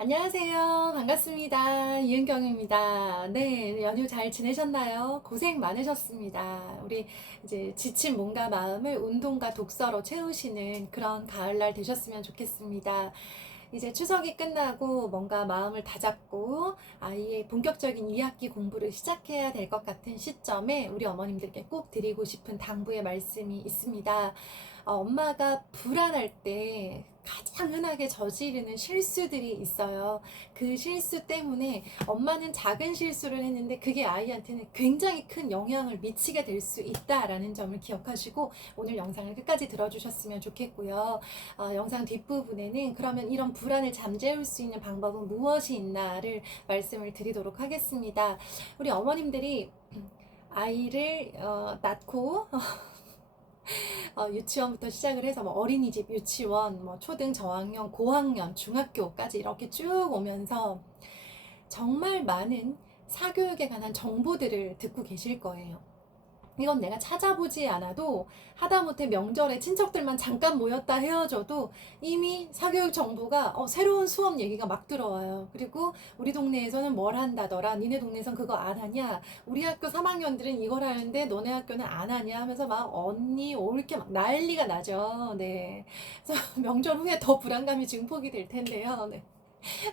안녕하세요. 반갑습니다. 이은경입니다. 네, 연휴 잘 지내셨나요? 고생 많으셨습니다. 우리 이제 지친 몸과 마음을 운동과 독서로 채우시는 그런 가을날 되셨으면 좋겠습니다. 이제 추석이 끝나고 뭔가 마음을 다잡고 아이의 본격적인 2학기 공부를 시작해야 될 것 같은 시점에 우리 어머님들께 꼭 드리고 싶은 당부의 말씀이 있습니다. 엄마가 불안할 때 가장 흔하게 저지르는 실수들이 있어요. 그 실수 때문에 엄마는 작은 실수를 했는데 그게 아이한테는 굉장히 큰 영향을 미치게 될 수 있다라는 점을 기억하시고 오늘 영상을 끝까지 들어주셨으면 좋겠고요. 영상 뒷부분에는 그러면 이런 불안을 잠재울 수 있는 방법은 무엇이 있나를 말씀을 드리도록 하겠습니다. 우리 어머님들이 아이를 낳고 유치원부터 시작을 해서 뭐 어린이집, 유치원, 뭐 초등, 저학년, 고학년, 중학교까지 이렇게 쭉 오면서 정말 많은 사교육에 관한 정보들을 듣고 계실 거예요. 이건 내가 찾아보지 않아도 하다못해 명절에 친척들만 잠깐 모였다 헤어져도 이미 사교육 정보가 새로운 수업 얘기가 막 들어와요. 그리고 우리 동네에서는 뭘 한다더라, 니네 동네에선 그거 안 하냐, 우리 학교 3학년들은 이걸 하는데 너네 학교는 안 하냐 하면서 막 언니 올게 막 난리가 나죠. 네. 그래서 명절 후에 더 불안감이 증폭이 될 텐데요. 네.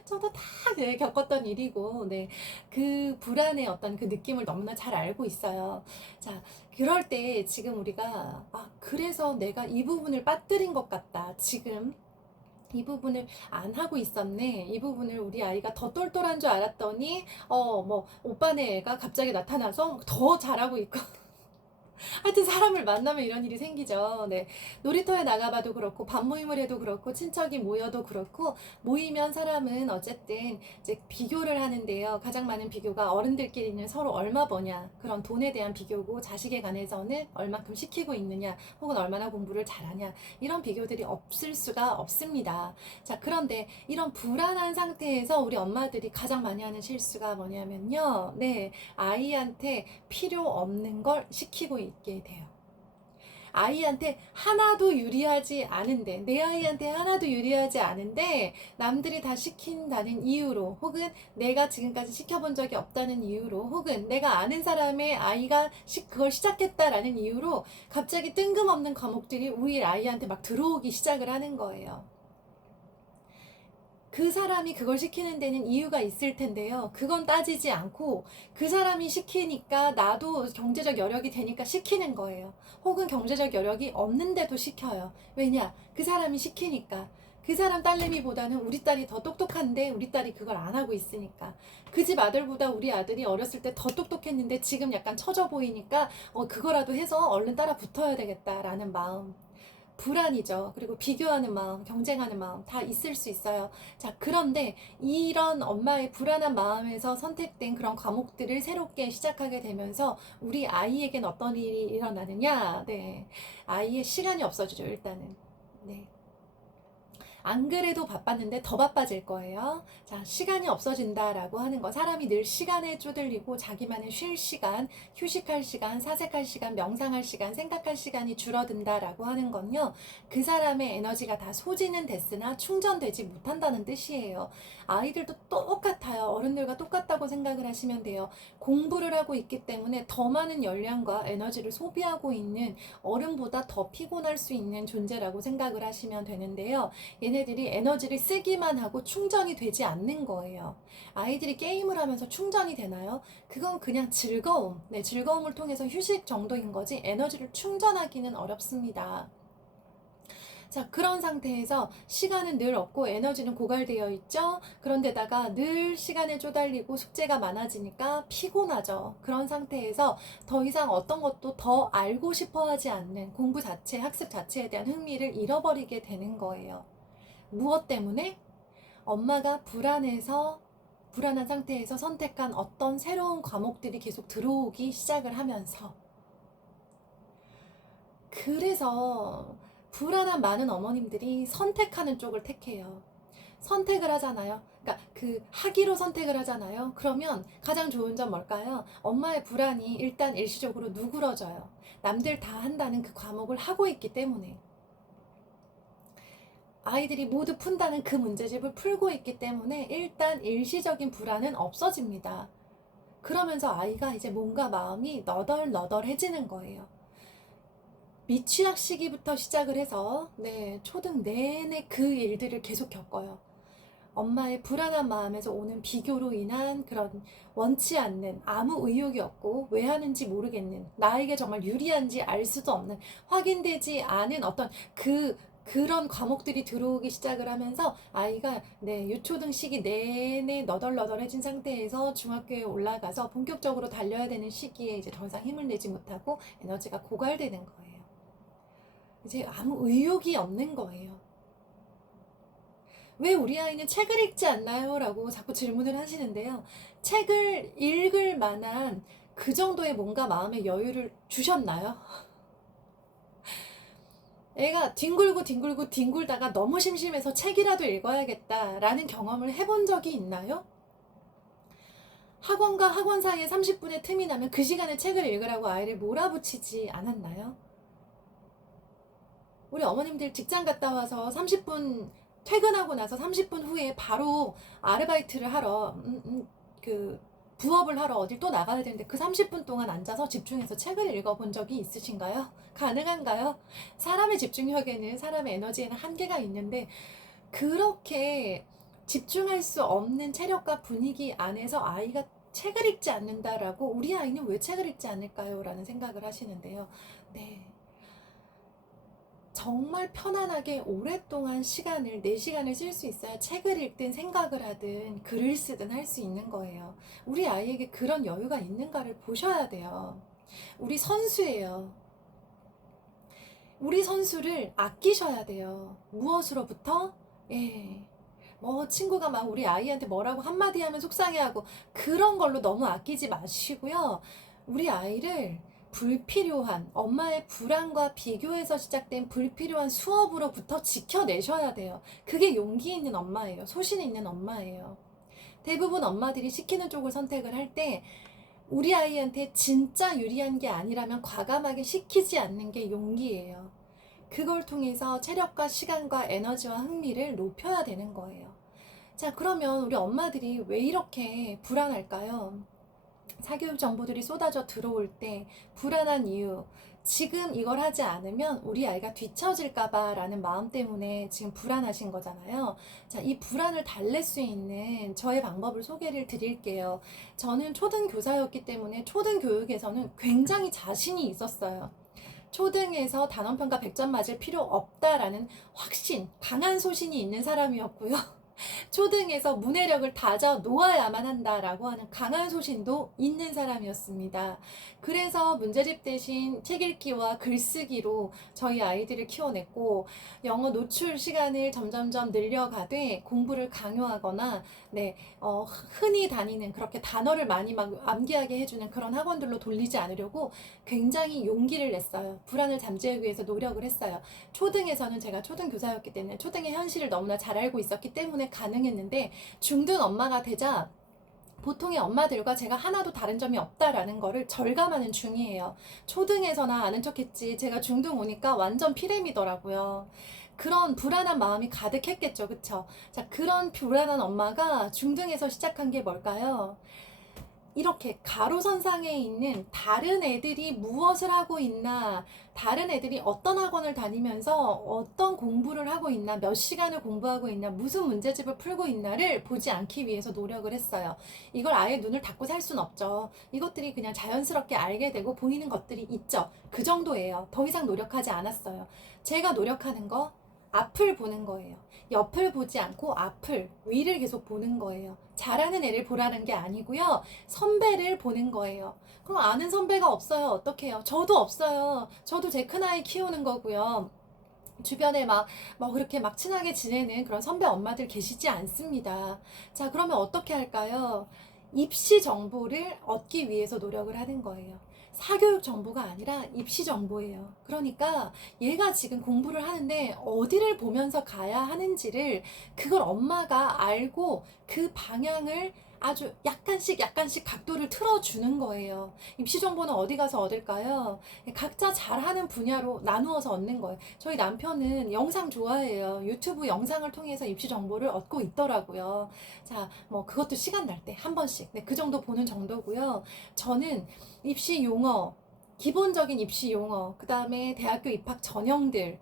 저도 다 네, 겪었던 일이고, 네. 그 불안의 어떤 그 느낌을 너무나 잘 알고 있어요. 자, 그럴 때 지금 우리가, 그래서 내가 이 부분을 빠뜨린 것 같다. 지금. 이 부분을 안 하고 있었네. 이 부분을 우리 아이가 더 똘똘한 줄 알았더니, 오빠네 애가 갑자기 나타나서 더 잘하고 있고, 하여튼 사람을 만나면 이런 일이 생기죠. 네. 놀이터에 나가봐도 그렇고, 밥 모임을 해도 그렇고, 친척이 모여도 그렇고, 모이면 사람은 어쨌든 이제 비교를 하는데요. 가장 많은 비교가 어른들끼리는 서로 얼마 버냐, 그런 돈에 대한 비교고, 자식에 관해서는 얼마큼 시키고 있느냐, 혹은 얼마나 공부를 잘하냐, 이런 비교들이 없을 수가 없습니다. 자, 그런데 이런 불안한 상태에서 우리 엄마들이 가장 많이 하는 실수가 뭐냐면요. 네. 아이한테 필요 없는 걸 시키고 있게 돼요. 아이한테 하나도 유리하지 않은데, 내 아이한테 하나도 유리하지 않은데, 남들이 다 시킨다는 이유로, 혹은 내가 지금까지 시켜본 적이 없다는 이유로, 혹은 내가 아는 사람의 아이가 그걸 시작했다라는 이유로, 갑자기 뜬금없는 과목들이 우리 아이한테 막 들어오기 시작을 하는 거예요. 그 사람이 그걸 시키는 데는 이유가 있을 텐데요. 그건 따지지 않고 그 사람이 시키니까 나도 경제적 여력이 되니까 시키는 거예요. 혹은 경제적 여력이 없는데도 시켜요. 왜냐? 그 사람이 시키니까. 그 사람 딸내미보다는 우리 딸이 더 똑똑한데 우리 딸이 그걸 안 하고 있으니까. 그 집 아들보다 우리 아들이 어렸을 때 더 똑똑했는데 지금 약간 처져 보이니까 그거라도 해서 얼른 따라 붙어야 되겠다라는 마음. 불안이죠. 그리고 비교하는 마음, 경쟁하는 마음 다 있을 수 있어요. 자, 그런데 이런 엄마의 불안한 마음에서 선택된 그런 과목들을 새롭게 시작하게 되면서 우리 아이에겐 어떤 일이 일어나느냐? 네. 아이의 시간이 없어지죠, 일단은. 네. 안 그래도 바빴는데 더 바빠질 거예요. 자, 시간이 없어진다라고 하는 거. 사람이 늘 시간에 쪼들리고 자기만의 쉴 시간, 휴식할 시간, 사색할 시간, 명상할 시간, 생각할 시간이 줄어든다라고 하는 건요. 그 사람의 에너지가 다 소진은 됐으나 충전되지 못한다는 뜻이에요. 아이들도 똑같아요. 어른들과 똑같다고 생각을 하시면 돼요. 공부를 하고 있기 때문에 더 많은 열량과 에너지를 소비하고 있는 어른보다 더 피곤할 수 있는 존재라고 생각을 하시면 되는데요. 얘네들이 에너지를 쓰기만 하고 충전이 되지 않는 거예요. 아이들이 게임을 하면서 충전이 되나요? 그건 그냥 즐거움, 네, 즐거움을 통해서 휴식 정도인 거지 에너지를 충전하기는 어렵습니다. 자, 그런 상태에서 시간은 늘 없고 에너지는 고갈되어 있죠. 그런데다가 늘 시간에 쪼달리고 숙제가 많아지니까 피곤하죠. 그런 상태에서 더 이상 어떤 것도 더 알고 싶어 하지 않는 공부 자체, 학습 자체에 대한 흥미를 잃어버리게 되는 거예요. 무엇 때문에? 엄마가 불안한 상태에서 선택한 어떤 새로운 과목들이 계속 들어오기 시작을 하면서. 그래서 불안한 많은 어머님들이 선택하는 쪽을 택해요. 선택을 하잖아요. 그러니까 그 하기로 선택을 하잖아요. 그러면 가장 좋은 점 뭘까요? 엄마의 불안이 일단 일시적으로 누그러져요. 남들 다 한다는 그 과목을 하고 있기 때문에. 아이들이 모두 푼다는 그 문제집을 풀고 있기 때문에 일단 일시적인 불안은 없어집니다. 그러면서 아이가 이제 몸과 마음이 너덜너덜해지는 거예요. 미취학 시기부터 시작을 해서 초등 내내 그 일들을 계속 겪어요. 엄마의 불안한 마음에서 오는 비교로 인한 그런 원치 않는, 아무 의욕이 없고 왜 하는지 모르겠는, 나에게 정말 유리한지 알 수도 없는, 확인되지 않은 어떤 그런 과목들이 들어오기 시작을 하면서 아이가 유초등 시기 내내 너덜너덜해진 상태에서 중학교에 올라가서 본격적으로 달려야 되는 시기에 이제 더 이상 힘을 내지 못하고 에너지가 고갈되는 거예요. 이제 아무 의욕이 없는 거예요. 왜 우리 아이는 책을 읽지 않나요? 라고 자꾸 질문을 하시는데요. 책을 읽을 만한 그 정도의 뭔가 마음의 여유를 주셨나요? 애가 뒹굴고 뒹굴다가 너무 심심해서 책이라도 읽어야겠다라는 경험을 해본 적이 있나요? 학원과 학원 사이에 30분의 틈이 나면 그 시간에 책을 읽으라고 아이를 몰아붙이지 않았나요? 우리 어머님들 직장 갔다 와서 30분 퇴근하고 나서 30분 후에 바로 아르바이트를 하러 그 부업을 하러 어딜 또 나가야 되는데 그 30분 동안 앉아서 집중해서 책을 읽어본 적이 있으신가요? 가능한가요? 사람의 집중력에는, 사람의 에너지에는 한계가 있는데 그렇게 집중할 수 없는 체력과 분위기 안에서 아이가 책을 읽지 않는다라고, 우리 아이는 왜 책을 읽지 않을까요? 라는 생각을 하시는데요. 정말 편안하게 오랫동안 시간을, 내 시간을 쓸 수 있어야 책을 읽든 생각을 하든 글을 쓰든 할 수 있는 거예요. 우리 아이에게 그런 여유가 있는가를 보셔야 돼요. 우리 선수예요. 우리 선수를 아끼셔야 돼요. 무엇으로부터? 친구가 막 우리 아이한테 뭐라고 한마디 하면 속상해하고 그런 걸로 너무 아끼지 마시고요. 우리 아이를 불필요한, 엄마의 불안과 비교에서 시작된 불필요한 수업으로부터 지켜내셔야 돼요. 그게 용기 있는 엄마예요. 소신 있는 엄마예요. 대부분 엄마들이 시키는 쪽을 선택을 할 때 우리 아이한테 진짜 유리한 게 아니라면 과감하게 시키지 않는 게 용기예요. 그걸 통해서 체력과 시간과 에너지와 흥미를 높여야 되는 거예요. 자, 그러면 우리 엄마들이 왜 이렇게 불안할까요? 사교육 정보들이 쏟아져 들어올 때 불안한 이유, 지금 이걸 하지 않으면 우리 아이가 뒤처질까봐 라는 마음 때문에 지금 불안하신 거잖아요. 자, 이 불안을 달랠 수 있는 저의 방법을 소개를 드릴게요. 저는 초등교사였기 때문에 초등교육에서는 굉장히 자신이 있었어요. 초등에서 단원평가 100점 맞을 필요 없다라는 확신, 강한 소신이 있는 사람이었고요. 초등에서 문해력을 다져 놓아야만 한다라고 하는 강한 소신도 있는 사람이었습니다. 그래서 문제집 대신 책 읽기와 글쓰기로 저희 아이들을 키워냈고, 영어 노출 시간을 점점점 늘려가되 공부를 강요하거나 흔히 다니는 그렇게 단어를 많이 막 암기하게 해주는 그런 학원들로 돌리지 않으려고 굉장히 용기를 냈어요. 불안을 잠재우기 위해서 노력을 했어요. 초등에서는 제가 초등교사였기 때문에 초등의 현실을 너무나 잘 알고 있었기 때문에 가능했는데, 중등 엄마가 되자 보통의 엄마들과 제가 하나도 다른 점이 없다라는 거를 절감하는 중이에요. 초등에서나 아는 척했지 제가 중등 오니까 완전 피렘이더라고요. 그런 불안한 마음이 가득했겠죠. 그쵸? 자, 그런 불안한 엄마가 중등에서 시작한 게 뭘까요? 이렇게 가로선상에 있는 다른 애들이 무엇을 하고 있나, 다른 애들이 어떤 학원을 다니면서 어떤 공부를 하고 있나, 몇 시간을 공부하고 있나, 무슨 문제집을 풀고 있나를 보지 않기 위해서 노력을 했어요. 이걸 아예 눈을 닫고 살 순 없죠. 이것들이 그냥 자연스럽게 알게 되고 보이는 것들이 있죠. 그 정도예요. 더 이상 노력하지 않았어요. 제가 노력하는 거, 앞을 보는 거예요. 옆을 보지 않고 앞을, 위를 계속 보는 거예요. 잘하는 애를 보라는 게 아니고요. 선배를 보는 거예요. 그럼 아는 선배가 없어요. 어떡해요? 저도 없어요. 저도 제 큰아이 키우는 거고요. 주변에 그렇게 막 친하게 지내는 그런 선배 엄마들 계시지 않습니다. 자, 그러면 어떻게 할까요? 입시 정보를 얻기 위해서 노력을 하는 거예요. 사교육 정보가 아니라 입시 정보예요. 그러니까 얘가 지금 공부를 하는데 어디를 보면서 가야 하는지를, 그걸 엄마가 알고 그 방향을 아주 약간씩 각도를 틀어주는 거예요. 입시 정보는 어디 가서 얻을까요? 각자 잘하는 분야로 나누어서 얻는 거예요. 저희 남편은 영상 좋아해요. 유튜브 영상을 통해서 입시 정보를 얻고 있더라고요. 자, 뭐 그것도 시간 날 때 한 번씩. 네, 그 정도 보는 정도고요. 저는 입시 용어, 기본적인 입시 용어, 그 다음에 대학교 입학 전형들,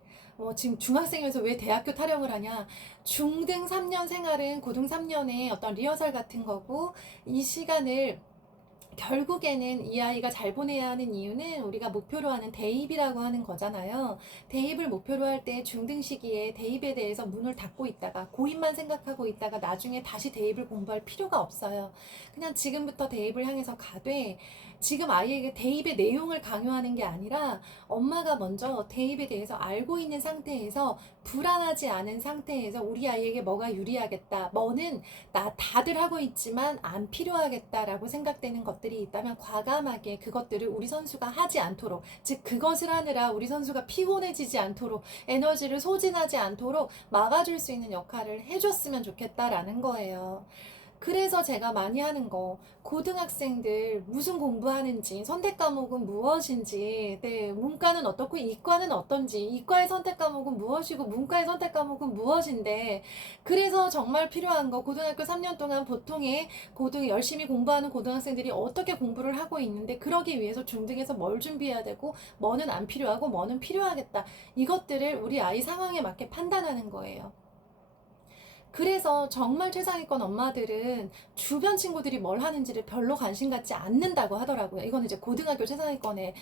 지금 중학생이면서 왜 대학교 타령을 하냐? 중등 3년 생활은 고등 3년의 어떤 리허설 같은 거고, 이 시간을 결국에는 이 아이가 잘 보내야 하는 이유는 우리가 목표로 하는 대입이라고 하는 거잖아요. 대입을 목표로 할 때 중등 시기에 대입에 대해서 문을 닫고 있다가 고입만 생각하고 있다가 나중에 다시 대입을 공부할 필요가 없어요. 그냥 지금부터 대입을 향해서 가되, 지금 아이에게 대입의 내용을 강요하는 게 아니라 엄마가 먼저 대입에 대해서 알고 있는 상태에서 불안하지 않은 상태에서 우리 아이에게 뭐가 유리하겠다, 뭐는 나 다들 하고 있지만 안 필요하겠다라고 생각되는 것들이 있다면 과감하게 그것들을 우리 선수가 하지 않도록, 즉 그것을 하느라 우리 선수가 피곤해지지 않도록, 에너지를 소진하지 않도록 막아줄 수 있는 역할을 해줬으면 좋겠다라는 거예요. 그래서 제가 많이 하는 거, 고등학생들 무슨 공부하는지, 선택 과목은 무엇인지, 네, 문과는 어떻고 이과는 어떤지, 이과의 선택 과목은 무엇이고 문과의 선택 과목은 무엇인데, 그래서 정말 필요한 거, 고등학교 3년 동안 보통의 열심히 공부하는 고등학생들이 어떻게 공부를 하고 있는데, 그러기 위해서 중등에서 뭘 준비해야 되고, 뭐는 안 필요하고 뭐는 필요하겠다. 이것들을 우리 아이 상황에 맞게 판단하는 거예요. 그래서 정말 최상위권 엄마들은 주변 친구들이 뭘 하는지를 별로 관심 갖지 않는다고 하더라고요. 이거는 이제 고등학교 최상위권의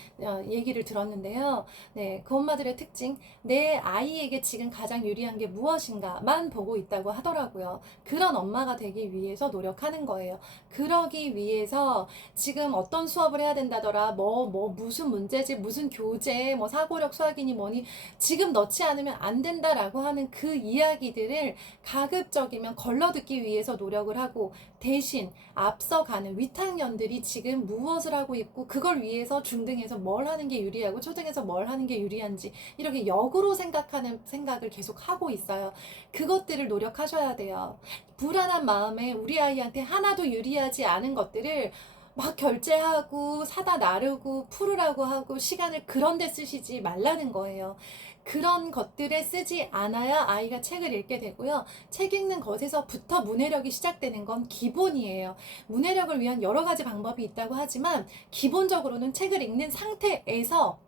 얘기를 들었는데요. 네, 그 엄마들의 특징, 내 아이에게 지금 가장 유리한 게 무엇인가만 보고 있다고 하더라고요. 그런 엄마가 되기 위해서 노력하는 거예요. 그러기 위해서 지금 어떤 수업을 해야 된다더라, 무슨 문제집, 무슨 교재, 뭐 사고력 수학이니 뭐니, 지금 넣지 않으면 안 된다라고 하는 그 이야기들을 가급적이면 걸러듣기 위해서 노력을 하고, 대신 앞서가는 위탁년들이 지금 무엇을 하고 있고 그걸 위해서 중등에서 뭘 하는 게 유리하고 초등에서 뭘 하는 게 유리한지 이렇게 역으로 생각하는 생각을 계속 하고 있어요. 그것들을 노력하셔야 돼요. 불안한 마음에 우리 아이한테 하나도 유리하지 않은 것들을 막 결제하고 사다 나르고 풀으라고 하고 시간을 그런 데 쓰시지 말라는 거예요. 그런 것들에 쓰지 않아야 아이가 책을 읽게 되고요. 책 읽는 것에서부터 문해력이 시작되는 건 기본이에요. 문해력을 위한 여러 가지 방법이 있다고 하지만 기본적으로는 책을 읽는 상태에서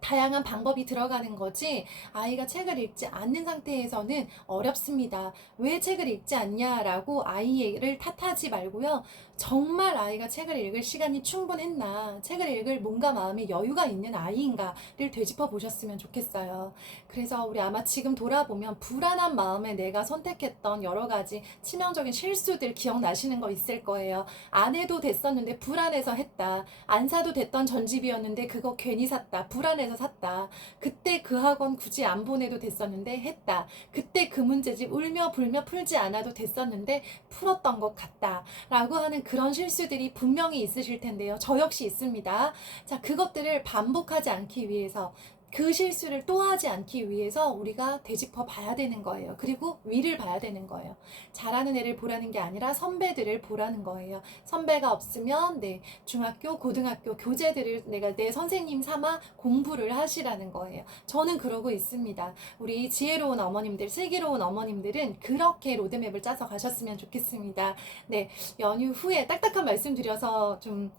다양한 방법이 들어가는 거지, 아이가 책을 읽지 않는 상태에서는 어렵습니다. 왜 책을 읽지 않냐라고 아이를 탓하지 말고요. 정말 아이가 책을 읽을 시간이 충분했나, 책을 읽을 몸과 마음의 여유가 있는 아이인가를 되짚어 보셨으면 좋겠어요. 그래서 우리 아마 지금 돌아보면 불안한 마음에 내가 선택했던 여러 가지 치명적인 실수들 기억나시는 거 있을 거예요. 안 해도 됐었는데 불안해서 했다. 안 사도 됐던 전집이었는데 그거 괜히 샀다. 불안해서 샀다. 그때 그 학원 굳이 안 보내도 됐었는데 했다. 그때 그 문제집 울며 불며 풀지 않아도 됐었는데 풀었던 것 같다. 라고 하는 그런 실수들이 분명히 있으실 텐데요. 저 역시 있습니다. 자, 그것들을 반복하지 않기 위해서, 그 실수를 또 하지 않기 위해서 우리가 되짚어 봐야 되는 거예요. 그리고 위를 봐야 되는 거예요. 잘하는 애를 보라는 게 아니라 선배들을 보라는 거예요. 선배가 없으면 중학교, 고등학교 교재들을 내가 내 선생님 삼아 공부를 하시라는 거예요. 저는 그러고 있습니다. 우리 지혜로운 어머님들, 슬기로운 어머님들은 그렇게 로드맵을 짜서 가셨으면 좋겠습니다. 네, 연휴 후에 딱딱한 말씀 드려서 좀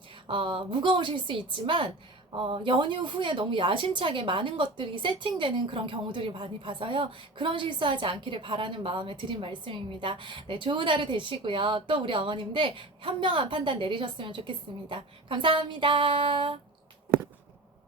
무거우실 수 있지만, 연휴 후에 너무 야심차게 많은 것들이 세팅되는 그런 경우들이 많이 봐서요. 그런 실수하지 않기를 바라는 마음에 드린 말씀입니다. 네, 좋은 하루 되시고요. 또 우리 어머님들 현명한 판단 내리셨으면 좋겠습니다. 감사합니다.